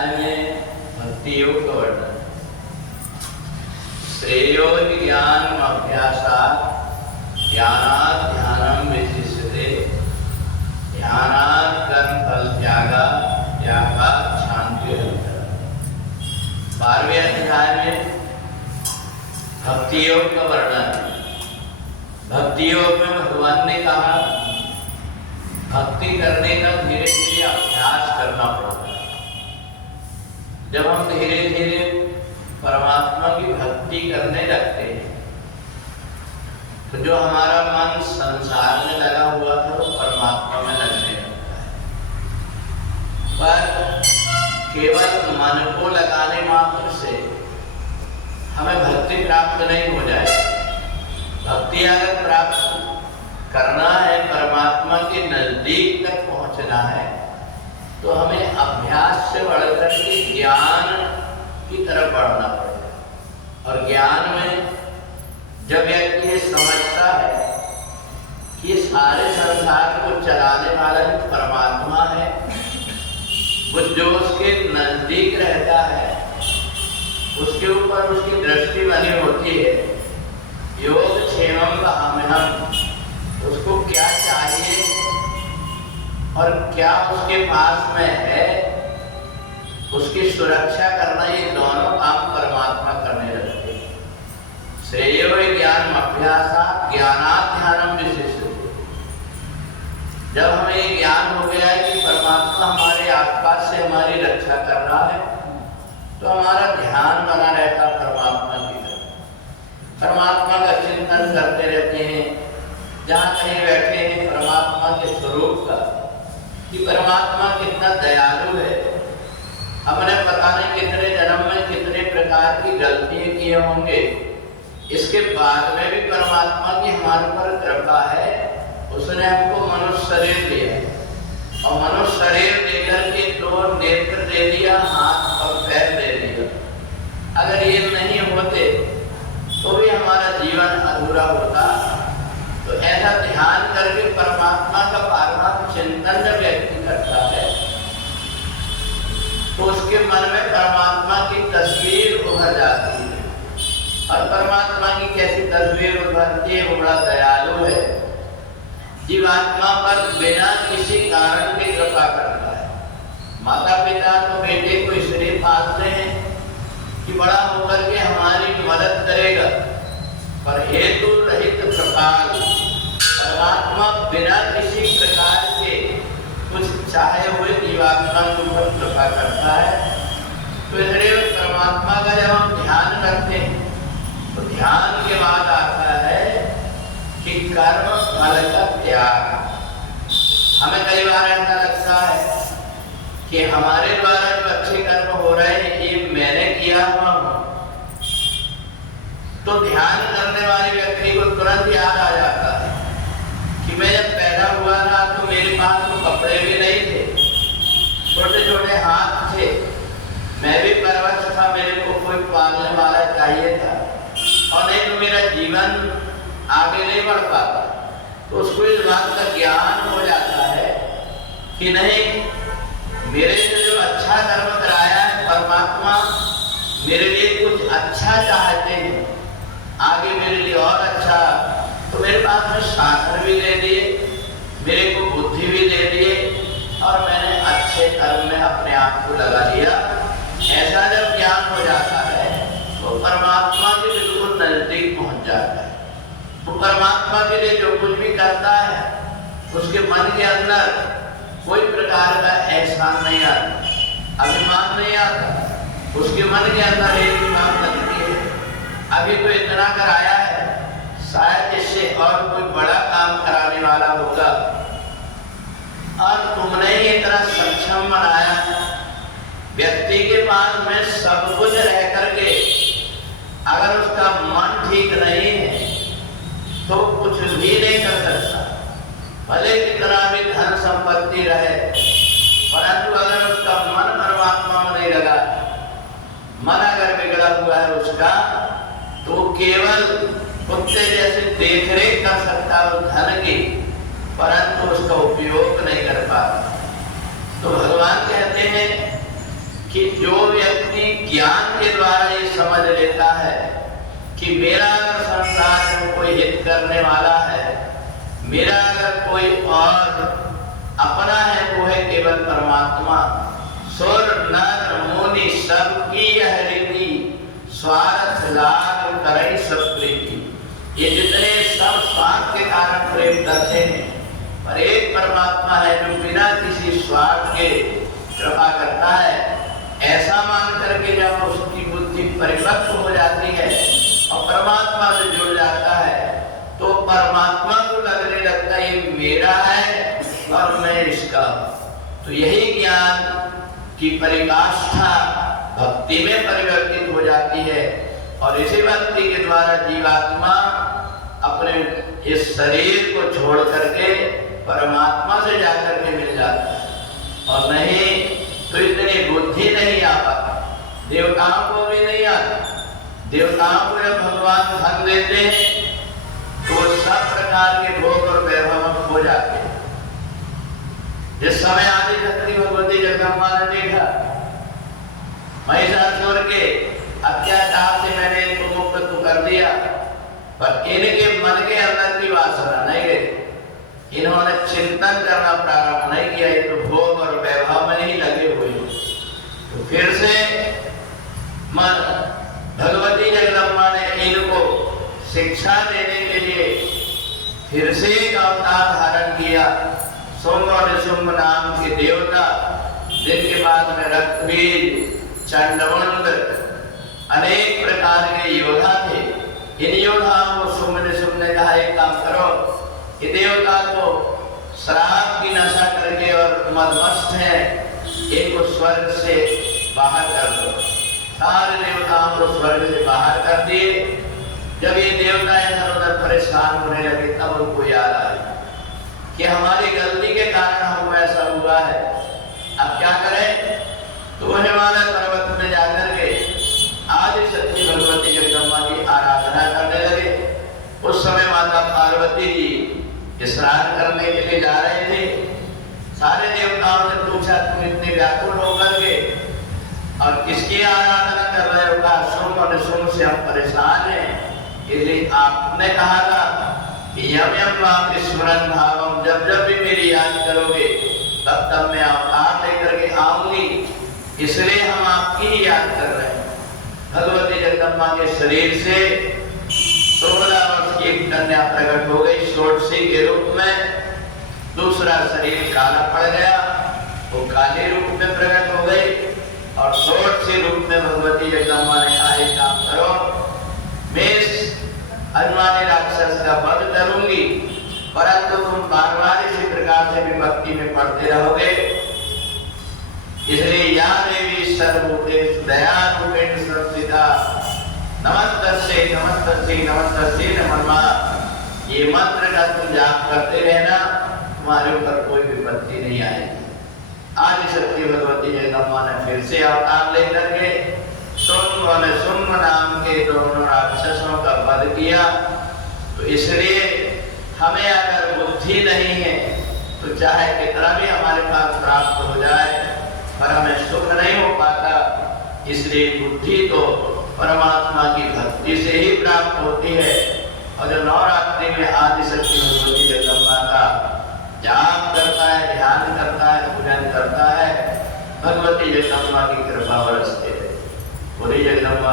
अध्याय में भक्ति योग का वर्णन। श्रेयो ज्ञान अभ्यासात् ज्ञानात् ध्यानं विशिष्यते, ध्यानात् कर्म फल त्यागात्, त्यागात् शांतिरन्तरम्। 12वें अध्याय में भक्ति योग का वर्णन। भक्ति योग में भगवान ने कहा भक्ति करने का धीरे धीरे अभ्यास करना पड़ता है। जब हम धीरे धीरे परमात्मा की भक्ति करने लगते हैं तो जो हमारा मन संसार में लगा हुआ था वो परमात्मा में लगने लगता है। पर केवल मन को लगाने मात्र से हमें भक्ति प्राप्त नहीं हो जाए। भक्ति अगर प्राप्त करना है, परमात्मा के नजदीक तक पहुंचना है, तो हमें अभ्यास से बढ़कर के ज्ञान की तरफ बढ़ना पड़ेगा। और ज्ञान में जब व्यक्ति ये समझता है कि सारे संसार को चलाने वाला जो परमात्मा है, वो जो उसके नजदीक रहता है, उसके ऊपर उसकी दृष्टि बनी होती है। योग क्षेमम वहाम्यहम्, उसको क्या चाहिए और क्या उसके पास में है, उसकी सुरक्षा करना, ये दोनों काम परमात्मा करने लगते हैं। श्रेयो ज्ञान अभ्यासात् ज्ञानात् ध्यानं विशिष्यते। जब हमें ये ज्ञान हो गया है कि परमात्मा हमारे आसपास से हमारी रक्षा कर रहा है, तो हमारा ध्यान बना रहता परमात्मा की तरफ। परमात्मा का चिंतन करते रहते हैं। जहाँ कहीं बैठे हैं परमात्मा के स्वरूप का, कि परमात्मा कितना दयालु है। हमने पता नहीं कितने जन्म में कितने प्रकार की गलतियां किए होंगे, इसके बाद में भी परमात्मा की हमारे पर कृपा है। उसने हमको मनुष्य शरीर दिया और मनुष्य शरीर देकर के 2 नेत्र दे दिया, हाथ और पैर दे दिया। अगर ये नहीं होते तो भी हमारा जीवन अधूरा होता। तो ऐसा ध्यान करके परमात्मा का बार-बार चिंतन जब व्यक्ति करता है तो उसके मन में परमात्मा की तस्वीर उभर जाती है। और परमात्मा की कैसी तस्वीर उभरती है? वो बड़ा दयालु है, जीवात्मा पर बिना किसी कारण के कृपा करता है। माता पिता तो बेटे को इसलिए पालते हैं कि बड़ा होकर के हमारी मदद करेगा, पर हेतु रहित कृपाल परमात्मा बिना किसी प्रकार के कुछ चाहे हुए जीवात्मा के ऊपर कृपा करता है। तो इसलिए परमात्मा का जब हम ध्यान करते हैं तो ध्यान के बाद आता है कि कर्म फल का त्याग। हमें कई बार ऐसा लगता है कि हमारे द्वारा जो अच्छे कर्म हो रहे हैं ये मैंने किया हुआ हूँ। तो ध्यान करने वाले व्यक्ति को तुरंत याद आ जाता है कि मैं जब पैदा हुआ था तो मेरे पास तो कपड़े भी नहीं थे, छोटे छोटे हाथ थे, मैं भी परवश था, मेरे को कोई पालने वाला चाहिए था, और नहीं तो मेरा जीवन आगे नहीं बढ़ पाता। तो उसको इस बात का ज्ञान हो जाता है कि नहीं, मेरे से जो अच्छा कर्म कराया है परमात्मा मेरे लिए कुछ अच्छा चाहते हैं, आगे मेरे लिए और अच्छा। तो मेरे पास में शास्त्र भी दे दिए, मेरे को बुद्धि भी दे दिए, और मैंने अच्छे कर्म में अपने आप को लगा लिया। ऐसा जब ज्ञान हो जाता है तो परमात्मा के बिल्कुल नजदीक पहुंच जाता है। तो परमात्मा के लिए जो कुछ भी करता है उसके मन के अंदर कोई प्रकार का एहसान नहीं आता, अभिमान नहीं आता। उसके मन के अंदर एक ही बात लगती है, अभी तो इतना कराया है, शायद इससे और कोई बड़ा काम कराने वाला होगा, और तुमने ही इतना सक्षम बनाया। व्यक्ति के पास में सब कुछ रह करके अगर उसका मन ठीक नहीं है तो कुछ भी नहीं कर सकता। भले कितना भी धन संपत्ति रहे, परंतु अगर उसका मन परमात्मा में नहीं लगा, मन अगर बिगड़ा हुआ है उसका, तो केवल कुत्ते जैसे देखरेख कर सकता है उस धन की, परंतु उसका उपयोग नहीं कर पाता। तो भगवान कहते हैं कि जो व्यक्ति ज्ञान के द्वारा ये समझ लेता है कि मेरा अगर संसार में कोई हित करने वाला है, मेरा अगर कोई और अपना है, वो है केवल परमात्मा। सुर नर मुनि सबकी यह रीति, स्वार्थ लाभ करई सब प्रीति। ये जितने सब स्वार्थ के कारण प्रेम करते हैं, पर एक परमात्मा है जो बिना किसी स्वार्थ के कृपा करता है। ऐसा मान करके जब उसकी बुद्धि परिपक्व हो जाती है और परमात्मा से जुड़ जाता है, तो परमात्मा को लगने लगता है ये मेरा है और मैं इसका। तो यही ज्ञान की परिकाष्ठा भक्ति में परिवर्तित हो जाती है और इसी भक्ति के द्वारा जीवात्मा अपने इस शरीर को छोड़ करके परमात्मा से जाकर के मिल जाता है। और नहीं तो इतनी बुद्धि नहीं आ पाती, देवताओं को भी नहीं आती। देवताओं को जब भगवान धन देते हैं तो सब प्रकार के भोग और वैभव हो जाते हैं। जिस समय आदि शक्ति भगवती जगदम्बा ने देखा महिषासुर के अत्याचार से मैंने इनको मुक्त तो कर दिया, पर इनके मन के अंदर की वासना नहीं गई। इन्होंने चिंतन करना प्रारंभ नहीं किया, ये तो भोग और वैभव में ही लगे हुए। तो फिर से भगवती जगदम्बा ने इनको शिक्षा देने के लिए फिर से एक अवतार धारण किया। शुंभ और निशुंभ नाम के देवता, जिनके बाद में रक्तबीज, चंडमुंड, अनेक प्रकार के योद्धा थे। इन योद्धाओं को शुंभ निशुंभ ने कहा एक काम करो, ये देवता तो शराब की नशा करके और मदमस्त है, इनको स्वर्ग से बाहर कर दो। सारे देवताओं को स्वर्ग से बाहर कर दिए। जब ये देवता इधर उधर परेशान होने लगे तब उनको याद आया कि हमारी गलती के कारण हमको ऐसा हुआ है, अब क्या करें। तो वह हिमालय पर्वत में जाकर के आदि शक्ति भगवती जगदम्बा की आराधना करने लगे। उस समय माता पार्वती जी स्नान करने के लिए जा रहे थे। सारे देवताओं ने पूछा तुम इतने व्याकुल होकर के और किसकी आराधना कर रहे हो? कहा शुंभ और निशुंभ से हम परेशान हैं, इसलिए आपने कहा था कि यम यम वाम स्मरण भावम, जब जब भी मेरी याद करोगे तब तब मैं अवतार लेकर के आऊंगी, इसलिए हम आपकी ही याद कर रहे हैं। भगवती जगदम्बा के शरीर से 16 वर्ष की एक कन्या प्रकट हो गई षोडशी के रूप में। दूसरा शरीर काला पड़ गया, वो काले रूप में प्रकट हो गई और षोडशी रूप में भगवती जगदम्बा ने कहा एक काम करो, मैं अभिमानी राक्षस का वध करूंगी, परंतु तुम बार बार इसी प्रकार से विपत्ति में पड़ते रहोगे, इसलिए या देवी सर्वभूतेषु दयारूपेण संस्थिता नमस्तस्यै नमस्तस्यै नमस्तस्यै नमो नमः। ये मंत्र का तुम जाप करते रहना, तुम्हारे ऊपर कोई विपत्ति नहीं आएगी। आदि शक्ति भगवती जगदम्बा ने फिर से अवतार लेकर के शुंभ और निशुंभ नाम के दोनों राक्षसों का वध किया। तो इसलिए हमें अगर बुद्धि नहीं है तो चाहे कितना भी हमारे पास प्राप्त हो जाए पर हमें सुख नहीं हो पाता। इसलिए बुद्धि तो परमात्मा की भक्ति से ही प्राप्त होती है। और जो नवरात्रि में आदि शक्ति भगवती जगदम्बा का जाप करता है, ध्यान करता है, पूजन करता है, भगवती जगदम्बा की कृपा बरसती है। बोली जगदम्बा